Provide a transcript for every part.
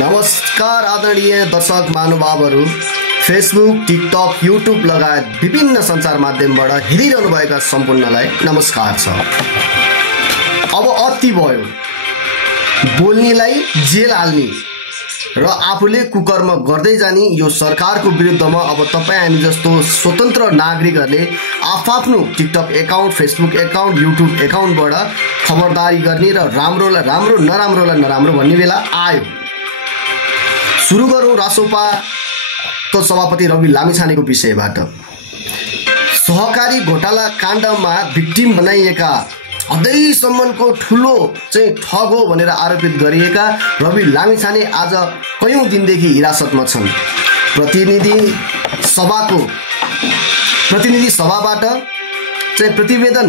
नमस्कार आदरणीय दर्शक महानुभावहरू, फेसबुक, टिकटक, युट्युब लगायत विभिन्न सञ्चार माध्यमबाट हेरिरहनु भएका सम्पूर्णलाई नमस्कार छ। अब अति भयो, बोल्नेलाई जेल हाल्ने र आफूले कुकर्म गर्दै जाने यो सरकारको विरुद्धमा अब तपाईँ हामी जस्तो स्वतन्त्र नागरिकहरूले आफ्नो TikTok account, Facebook account, YouTube एकाउन्टबाट खबरदारी गर्ने र राम्रोलाई राम्रो, नराम्रोलाई नराम्रो भन्ने बेला आयो। सुरु गरौँ रासोपाको सभापति रवि लामिछानेको विषयबाट। सहकारी घोटाला काण्डमा भिक्टिम बनाइएका अझैसम्मको ठुलो चाहिँ ठग हो भनेर आरोपित गरिएका रवि लामिछाने आज कयौं दिनदेखि हिरासतमा छन्। प्रतिनिधि सभाबाट चाहिँ प्रतिवेदन,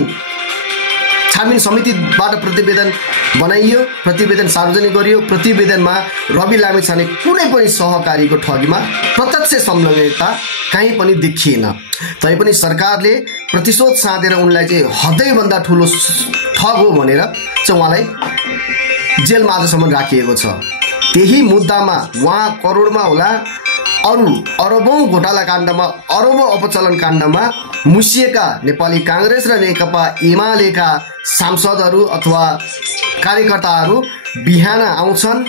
छानबिन समितिबाट प्रतिवेदन बनाइयो, प्रतिवेदन सार्वजनिक गरियो। प्रतिवेदनमा रवि लामिछाने कुनै पनि सहकारीको ठगीमा प्रत्यक्ष संलग्नता कहीँ पनि देखिएन। तैपनि सरकारले प्रतिशोध साधेर उनलाई चाहिँ हदैभन्दा ठुलो ठग हो भनेर चाहिँ उहाँलाई जेलमा आजसम्म राखिएको छ। त्यही मुद्दामा उहाँ करोडमा होला, अरू अरबौं घोटाला काण्डमा, अरबौं अपचलन काण्डमा मुसिएका नेपाली कांग्रेस र नेकपा एमालेका सांसदहरू अथवा कार्यकर्ताहरू बिहान आउँछन्,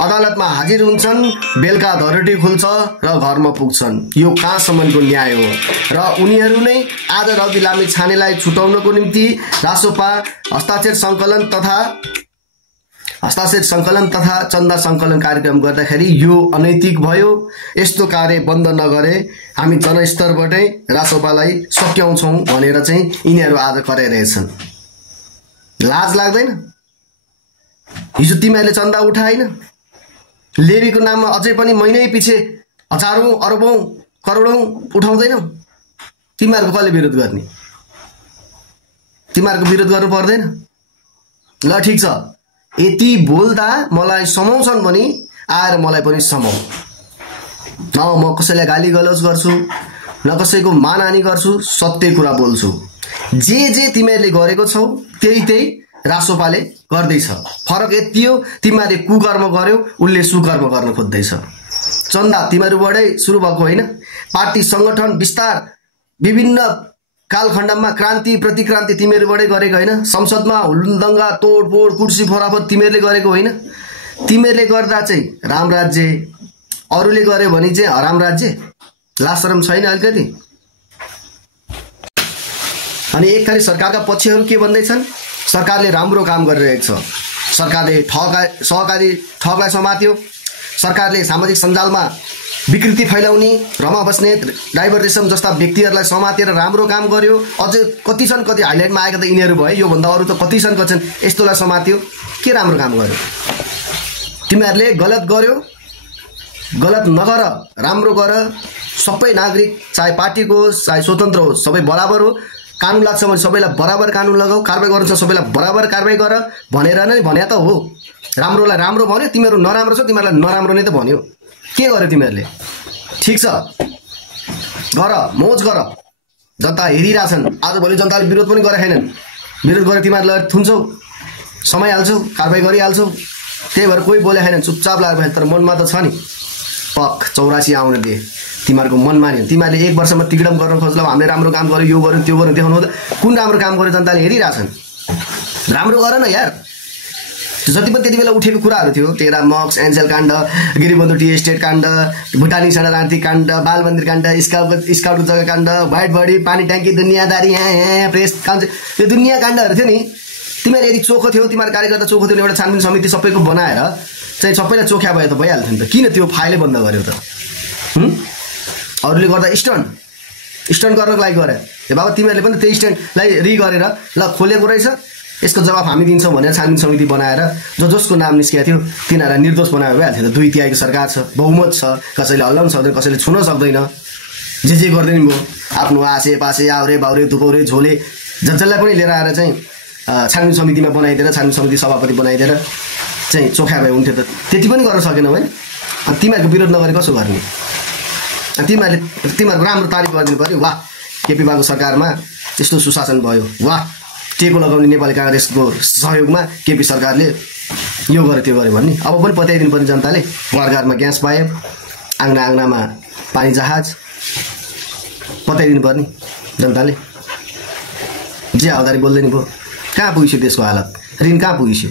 अदालतमा हाजिर हुन्छन्, बेलुका धरोटी खुल्छ र घरमा पुग्छन्। यो कहाँसम्मको न्याय हो? र उनीहरू नै आज रवि लामिछानेलाई छुटाउनको निम्ति रासोपा हस्ताक्षर सङ्कलन तथा चन्दा सङ्कलन कार्यक्रम गर्दाखेरि यो अनैतिक भयो। यस्तो कार्य बन्द नगरे हामी जनस्तरबाटै रासोपालाई सच्याउँछौँ भनेर चाहिँ यिनीहरू आज कराइरहेछन्। लाज लाग्दैन? हिजो तिमीहरूले चन्दा उठाएन, लेबीको नाममा अझै पनि महिनै पछि हजारौं अरबौं करोडौं उठाउँदैनौ। तिमीहरूको कसले विरोध गर्ने? तिमीहरूको विरोध गर्नु पर्दैन? ल ठिक छ, यति बोल्दा मलाई समाउँछन् भने आएर मलाई पनि समाऊ। न म कसैलाई गाली गलौज गर्छु, न कसैको मानहानि गर्छु, सत्य कुरा बोल्छु। जे तिमीहरूले गरेको छौ त्यही रासोपाले गर्दैछ। फरक यति हो, तिमीहरूले कुकर्म गर्यौ, उसले सुकर्म गर्न खोज्दैछ। चन्दा तिमीहरूबाटै सुरु भएको होइन? पार्टी संगठन विस्तार विभिन्न कालखण्डमा क्रान्ति प्रतिक्रान्ति तिमीहरूबाटै गरेको होइन? संसदमा हुलदङ्गा तोडफोड कुर्सी फोराफोर तिमीहरूले गरेको होइन? तिमीहरूले गर्दा चाहिँ राम राज्य, अरूले गर्यो भने चाहिँ हराम राज्य। लाज शरम छैन अलिकति? अनि एक थरी सरकारका पक्षहरू के भन्दैछन्? सरकारले राम्रो काम गरिरहेको छ, सरकारले सहकारी ठगलाई समात्यो, सरकारले सामाजिक सञ्जालमा विकृति फैलाउने रमा बस्नेत, ड्राइभर रेशम जस्ता व्यक्तिहरूलाई समातेर राम्रो काम गर्यो। अझै कति छन्, कति हाइलाइटमा आएका त यिनीहरू भयो, योभन्दा अरू त कति छन् यस्तोलाई समात्यो। के राम्रो काम गर्यो? तिमीहरूले गलत गर्यो, गलत नगर, राम्रो गर। सबै नागरिक, चाहे पार्टीको होस् चाहे स्वतन्त्र होस्, सबै बराबर हो। कानुन लाग्छ भने सबैलाई बराबर कानुन लगाऊ, कारबाही गर्नु छ सबैलाई बराबर कारबाही गर भनेर नै भने त हो। राम्रोलाई राम्रो भन्यो, तिमीहरू नराम्रो छ तिमीहरूलाई नराम्रो नै त भन्यो। के गर्यो तिमीहरूले? ठिक छ, गर, मौज गर। जनता हेरिरहेछन्। आजभोलि जनताले विरोध पनि गरेनन्। विरोध गरे तिमीहरूलाई थुन्छौ, समय हाल्छौ, कारबाही गरिहाल्छौ। त्यही भएर कोही बोले छैनन्, चुपचाप लाग्यो। तर मनमा त छ नि, पक 84 आउन दिए। तिमीहरूको मन मान्यो। तिमीहरूले 1 वर्षमा तिगडम गर्न खोज्लौ, हामीले राम्रो काम गर्यो, यो गर्यो त्यो गर्यो देखाउनु। कुन राम्रो काम गर्यो जनताले हेरिरहेछन्। राम्रो गर न यार। जति पनि त्यति बेला उठेको कुराहरू थियो, टेरा मक्स, एन्जेल काण्ड, गिरिबन्धु टी एस्टेट काण्ड, भुटानी शरणार्थी काण्ड, बाल मन्दिर काण्ड, स्काउटको जग्गा काण्ड, व्हाइट बडी, पानी ट्याङ्की, दुनियाँदारी, प्रेस काउन्सिल, यो दुनियाँ काण्डहरू थियो नि। तिमीहरू यदि चोखो थियो, तिमीहरू कार्यकर्ता चोखो थियो, एउटा छानबिन समिति सबैको बनाएर चाहिँ सबैलाई चोख्या भए त भइहाल्थ्यो नि त। किन त्यो फाइलै बन्द गर्यो त? अरूले गर्दा स्टन्ट गर्नको लागि गरे। ए बाबा, तिमीहरूले पनि त्यही स्ट्यान्डलाई गरेर ल खोलेको रहेछ, यसको जवाफ हामी दिन्छौँ भनेर छानबिन समिति बनाएर जसको नाम निस्केको थियो तिनीहरूलाई निर्दोष बनायो भइहाल्थ्यो त। 2 तिहाईको सरकार छ, बहुमत छ, कसैले हल्लाउन सक्दैन, कसैले छुन सक्दैन। जे गर्दैन भयो, आफ्नो आसे पासे आउरे बाउरे धुपौरे झोले जसलाई पनि लिएर आएर चाहिँ छानबिन समितिमा बनाइदिएर, छानबिन समिति सभापति बनाइदिएर चाहिँ चोखा भए हुन्थ्यो त। त्यति पनि गर्न सकेन भने तिमीहरूको विरोध नगरे कसो गर्ने? तिमीहरूको राम्रो तारिफ गरिदिनु पर्यो। वाह, केपी बाबुको सरकारमा त्यस्तो सुशासन भयो, वाह टेको लगाउने नेपाली कांग्रेसको सहयोगमा केपी सरकारले यो गर्यो त्यो गर्यो भन्ने अब पनि पत्याइदिनु पर्ने जनताले। घर घरमा ग्यास पायो, आङ्ना आङ्नामा पानी जहाज, पत्याइदिनु पर्ने जनताले। जे आउँदाखेरि बोल्दैन भयो। कहाँ पुगिसक्यो देशको हालत, ऋण कहाँ पुगिसक्यो।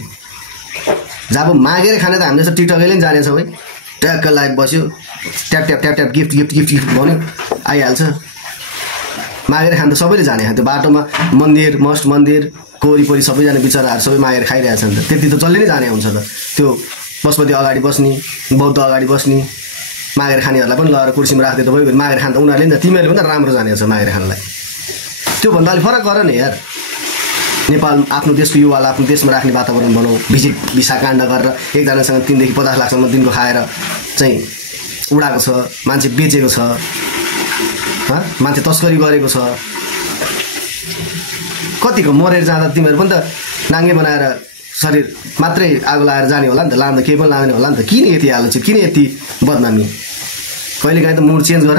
जब मागेर खाने त हामीले जस्तो टिकटकैले नि जानेछ भाइ, ट्याक्क लाइभ बस्यो, tap tap tap tap gift gift gift gift भन्यो आइहाल्छ। मागेर खान त सबैले जाने, त्यो बाटोमा मन्दिर मस्ट मन्दिरको वरिपरि सबैजना बिचराहरू सबै मागेर खाइरहेछन् त, त्यति त जसले नै जाने हुन्छ त। त्यो पशुपति अगाडि बस्ने, बौद्ध अगाडि बस्ने, मागेर खानेहरूलाई पनि लगाएर कुर्सीमा राख्दै त भयो। मागेर खान त उनीहरूले नि त, तिमीहरूले पनि त राम्रो जानेछ मागेर खानलाई। त्योभन्दा अलिक फरक गर नि यार। नेपाल आफ्नो देशको युवालाई आफ्नो देशमा राख्ने वातावरण बनाऊ। भिजिट भिसा काण्ड गरेर एकजनासँग 3 देखि 50 लाखसम्म दिनको खाएर चाहिँ उडाएको छ, मान्छे बेचेको छ, मान्छे तस्करी गरेको छ। कतिको मरेर जाँदा तिमीहरू पनि त नाङ्गे बनाएर शरीर मात्रै आगो लगाएर जाने होला नि त, लाँदा केही पनि लाँदैन होला नि त। किन यति आलोचित, किन यति बदनामी? कहिलेकाहीँ त मुड चेन्ज गर,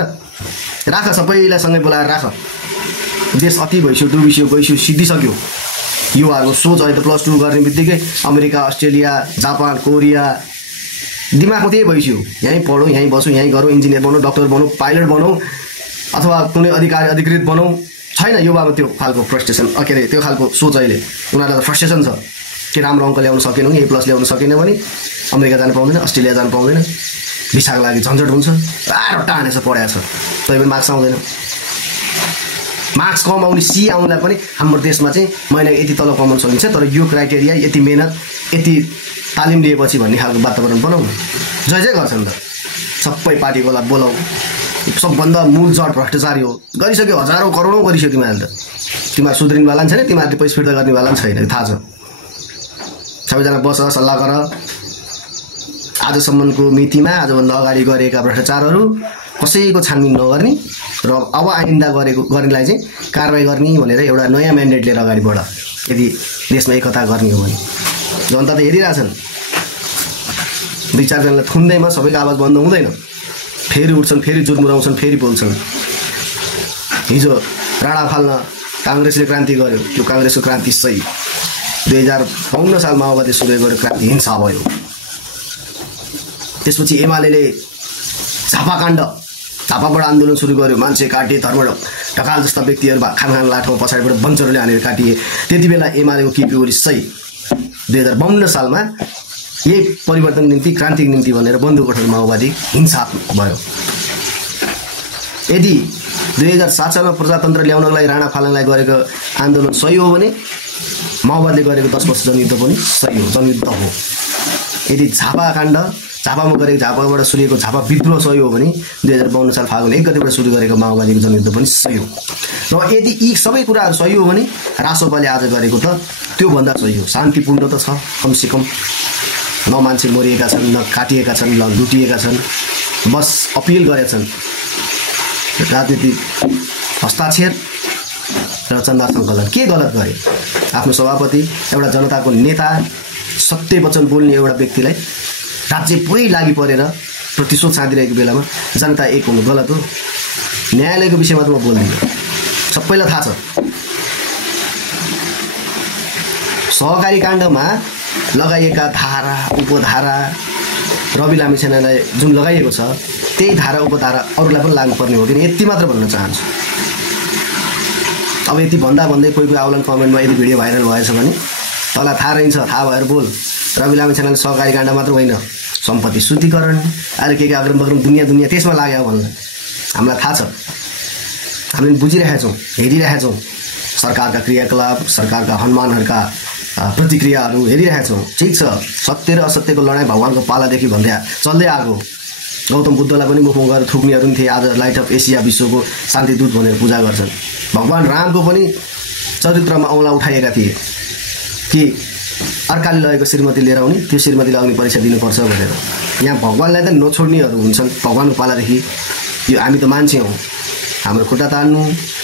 राख, सबैलाई सँगै बोलाएर राख। देश अति भइसक्यो, डुबिसक्यो, गइसक्यो, सिद्धिसक्यो। युवाहरूको सोच अहिले त +2 गर्ने बित्तिकै अमेरिका, अस्ट्रेलिया, जापान, कोरिया, दिमागमा त्यही भइसक्यो। यहीँ पढौँ, यहीँ बसौँ, यहीँ गरौँ, इन्जिनियर बनौँ, डक्टर बनौँ, पाइलट बनौँ, अथवा कुनै अधिकारी अधिकृत बनौँ। छैन युवामा त्यो खालको फ्रस्ट्रेसन, के अरे त्यो खालको सोच अहिले। उनीहरूलाई त फ्रस्ट्रेसन छ कि राम्रो अङ्क ल्याउन सकेन भने, A+ ल्याउन सकेन भने अमेरिका जानु पाउँदैन, अस्ट्रेलिया जानु पाउँदैन, भिसाको लागि झन्झट हुन्छ। रारो टानेछ पढाएको छ, तै पनि मार्क्स आउँदैन। मार्क्स कम आउने, C आउनलाई पनि हाम्रो देशमा चाहिँ महिना यति तलब कमाउन सकिन्छ, तर यो क्राइटेरिया यति मेहनत यति तालिम लिएपछि भन्ने खालको वातावरण बनाउनु। जय गर्छ नि त, सबै पार्टीकोलाई बोलाऊ। सबभन्दा मूल जड भ्रष्टाचारी हो, गरिसक्यो, हजारौँ करोडौँ गरिसक्यो तिमीहरूले त। तिमीहरू सुध्रिनेवाला पनि छैन, तिमीहरूले पैसा फिर्ता गर्नेवाला पनि छैन, थाहा छ। सबैजना बस, सल्लाह गर। आजसम्मको मितिमा आजभन्दा अगाडि गरेका भ्रष्टाचारहरू कसैको छानबिन नगर्ने र अब आइन्दा गर्नेलाई चाहिँ कारवाही गर्ने भनेर एउटा नयाँ म्यान्डेट लिएर अगाडि बढ। यदि देशमा एकता गर्ने हो भने। जनता त हेरिरहेछन्, 2-4 जनालाई थुन्दैमा सबैको आवाज बन्द हुँदैन। फेरि उठ्छन्, फेरि जुर्मुराउँछन्, फेरि बोल्छन्। हिजो राणा फाल्न काङ्ग्रेसले क्रान्ति गर्यो, त्यो काङ्ग्रेसको क्रान्ति सही। 2052 साल माओवादी सुरु गर्यो, क्रान्ति हिंसा भयो। त्यसपछि एमाले झापाकाण्ड, झापाबाट आन्दोलन सुरु गर्यो, मान्छे काटे, धर्म ढकाल जस्ता व्यक्तिहरू खान लाठौँ पछाडिबाट बन्चरले हानेर काटिए। त्यति बेला एमालेको केपी ओली सही 2052 सालमा यही परिवर्तन निम्ति, क्रान्तिको निम्ति भनेर बन्दुक उठाउने माओवादी हिंसात्मक भयो। यदि 2007 सालमा प्रजातन्त्र ल्याउनको लागि राणा फाल्नलाई गरेको आन्दोलन सही हो भने माओवादीले गरेको 10 वर्ष जनयुद्ध पनि सही हो, जनयुद्ध हो। यदि झापाकाण्ड, झापामा गरेको, झापाबाट सुरु झापा विद्रोह सही हो भने 2052 साल फागुन 1 गतेबाट सुरु गरेको माओवादीको जनयुद्ध पनि सही हो। र यदि यी सबै कुराहरू सही हो भने रासोपाले आज गरेको त त्योभन्दा सही हो। शान्तिपूर्ण त छ, कमसेकम न मान्छे मरिएका छन्, न काटिएका छन्, न लुटिएका छन्। बस अपिल गरेछन् राजनीतिक हस्ताक्षर र चन्दा सङ्कलन। के गलत गरे? आफ्नो सभापति, एउटा जनताको नेता, सत्य वचन बोल्ने एउटा व्यक्तिलाई राज्य पुरै लागि परेर प्रतिशोध साधिरहेको बेलामा जनता एक हुनु गलत हो। न्यायालयको विषयमा त म बोल्दिनँ, सबैलाई थाहा छ। सहकारी काण्डमा लगाइएका धारा उपधारा रवि लामिछानेलाई जुन लगाइएको छ त्यही धारा उपधारा अरूलाई पनि लाग्नुपर्ने हो कि यति मात्र भन्न चाहन्छु। अब यति भन्दै कोही आउलान् कमेन्टमा यदि भिडियो भाइरल भएछ भने तँलाई थाहा रहेछ, थाहा भएर बोल। रवि लामिछानेले सहकारी काण्ड मात्र होइन, सम्पत्ति शुद्धिकरण अरू के अग्रम बग्रम दुनियाँ त्यसमा लाग्यो भन्नु हामीलाई थाहा छ। हामीले बुझिरहेका छौँ, हेरिरहेका छौँ। सरकारका क्रियाकलाप, सरकारका हनुमानहरूका प्रतिक्रियाहरू हेरिरहेका छौँ। ठिक छ, सत्य र असत्यको लडाइँ भगवानको पालादेखि भन्दै चल्दै आएको। गौतम बुद्धलाई पनि मुखमा गएर थुक्नेहरू पनि थिए, आज लाइट अफ एसिया विश्वको शान्तिदूत भनेर पूजा गर्छन्। भगवान रामको पनि चरित्रमा औँला उठाएका थिए कि अर्काले लगेको श्रीमती लिएर आउने, त्यो श्रीमतीले अग्नि परीक्षा दिनुपर्छ भनेर। यहाँ भगवानलाई त नछोड्नेहरू हुन्छन् भगवानको पालादेखि। यो हामी त मान्छे हौँ, हाम्रो खुट्टा तान्नु,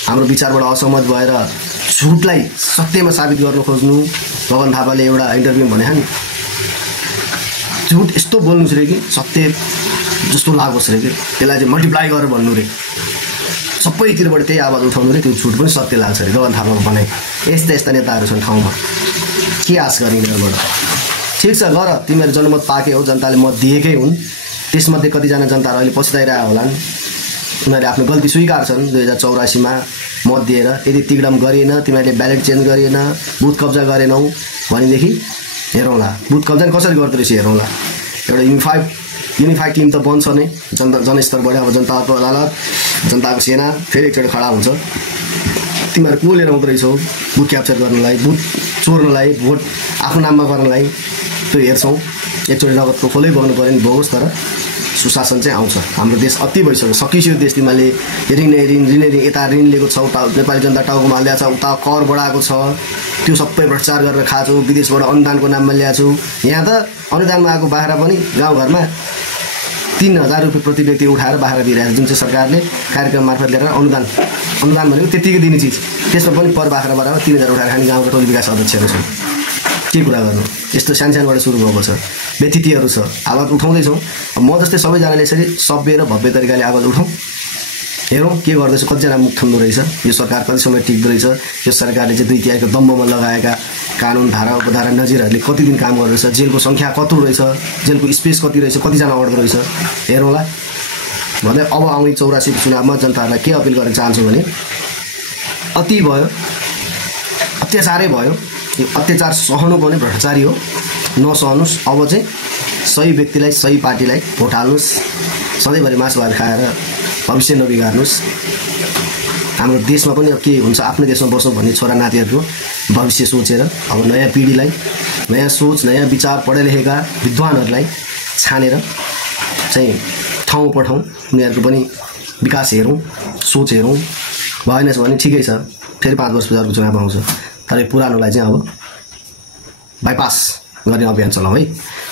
हाम्रो विचारबाट असहमत भएर झुटलाई सत्यमा साबित गर्न खोज्नु। गगन थापाले एउटा इन्टरभ्यूमा भने नि झुट यस्तो बोल्नु रे कि सत्य जस्तो लागोस् रे कि त्यसलाई चाहिँ मल्टिप्लाई गरेर भन्नु रे, सबैतिरबाट त्यही आवाज उठाउनु रे, त्यो झुट पनि सत्य लाग्छ रे। गगन थापाको भनाइ यस्ता यस्ता नेताहरू छन् ठाउँमा, के आश गर्ने यिनीहरूबाट? ठिक छ, गर, तिमीहरू जनमत पाके हो, जनताले मत दिएकै हुन्। त्यसमध्ये कतिजना जनताहरू अहिले पछुताइरहेको होलान्, उनीहरूले आफ्नो गल्ती स्वीकार छन् 2084मा मत दिएर। यदि तिगडम गरिएन, तिमीहरूले ब्यालेट चेन्ज गरिएन, बुथ कब्जा गरेनौ भनेदेखि हेरौँला, बुथ कब्जा कसरी गर्दो रहेछ हेरौँला। एउटा युनिफाइड टिम त बन्छ नै, जनस्तरबाट अब जनताको अदालत, जनताको सेना फेरि एकचोटि खडा हुन्छ। तिमीहरू को लिएर आउँदो रहेछौ बुथ क्याप्चर गर्नलाई, बुथ चोर्नलाई, भोट आफ्नो नाममा गर्नलाई? त्यो हेर्छौँ। एकचोटि नगदको खोलै बग्नु पऱ्यो नि बोगोस्, तर सुशासन चाहिँ आउँछ। हाम्रो देश अति भइसक्यो, सकिसक्यो देश। तिमीले ऋण यता ऋण लिएको छ, उता नेपाली जनता टाउकोमा हालिदिएको छ, उता कर बढाएको छ, त्यो सबै भ्रष्टाचार गरेर खाएको छौ, विदेशबाट अनुदानको नाममा ल्याएको छौ। यहाँ त अनुदानमा आएको बाख्रा पनि गाउँघरमा 3000 रुपियाँ प्रति व्यक्ति उठाएर बाख्रा दिइरहेको छ, जुन चाहिँ सरकारले कार्यक्रम मार्फत ल्याएर अनुदान भनेको त्यतिकै दिने चिज, त्यसमा पनि पर बाख्रा बराबर 3000 उठाएर खाने गाउँको टोल विकास अध्यक्षहरू छन्। के कुरा गर्नु? यस्तो सानसानोबाट सुरु भएको छ, व्यतिथिहरू छ, आवाज उठाउँदैछौँ। म जस्तै सबैजनाले यसरी सभ्य र भव्य तरिकाले आवाज उठाउँ, हेरौँ के गर्दैछ, कतिजना मुख थुन्दो रहेछ, यो सरकार कति समय टिक्दो रहेछ, यो सरकारले चाहिँ 2 तिहाईको दम्बमा लगाएका कानुन धारा उपधारा नजिरहरूले कति दिन काम गर्दो रहेछ, जेलको सङ्ख्या कत्रो रहेछ, जेलको स्पेस कति रहेछ, कतिजना अट्दो रहेछ, हेरौँला भन्दै। अब आउने 84 चुनावमा जनताहरूलाई के अपिल गर्न चाहन्छु भने, अति भयो, अत्याचारै भयो, यो अत्याचार सहनु पनि भ्रष्टाचारी हो, नसहनुहोस्। अब चाहिँ सही व्यक्तिलाई, सही पार्टीलाई भोट हाल्नुहोस्, सधैँभरि मासु भात खाएर भविष्य नबिगार्नुहोस्। हाम्रो देशमा पनि के हुन्छ, आफ्नो देशमा बसौँ भन्ने छोरा नातिहरूको भविष्य सोचेर अब नयाँ पिँढीलाई, नयाँ सोच, नयाँ विचार, पढे लेखेका विद्वानहरूलाई छानेर चाहिँ ठाउँ पठाउँ, उनीहरूको पनि विकास हेरौँ, सोच हेरौँ। भएनछ भने ठिकै छ, फेरि 5 वर्ष पछाडिको चुनाव आउँछ, तर पुरानोलाई चाहिँ अब बाइपास गर्ने अभियान चलाउँ है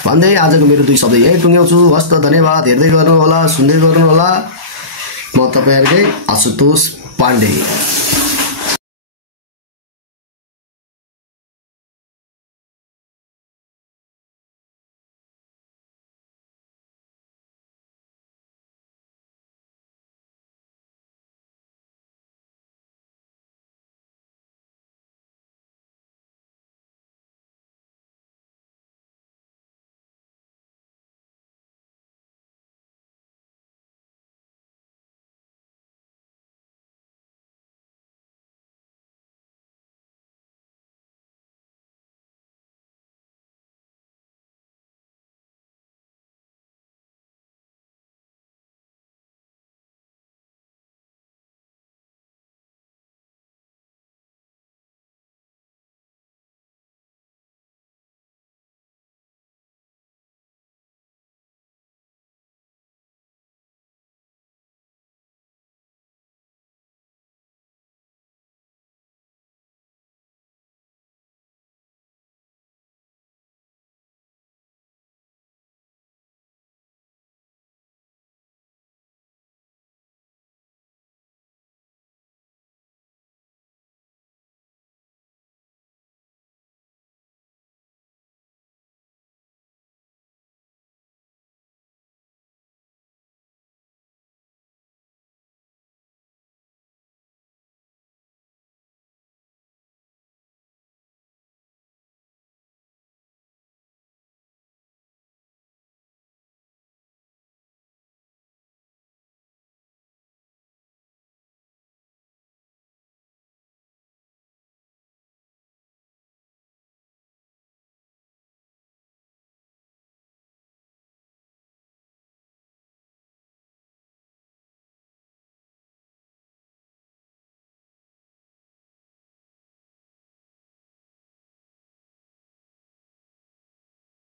भन्दै आजको मेरो 2 शब्द यही टुङ्ग्याउँछु। हस्त, धन्यवाद। हेर्दै गर्नुहोला, सुन्दै गर्नुहोला। म तपाईँहरूकै आशुतोष पाण्डे।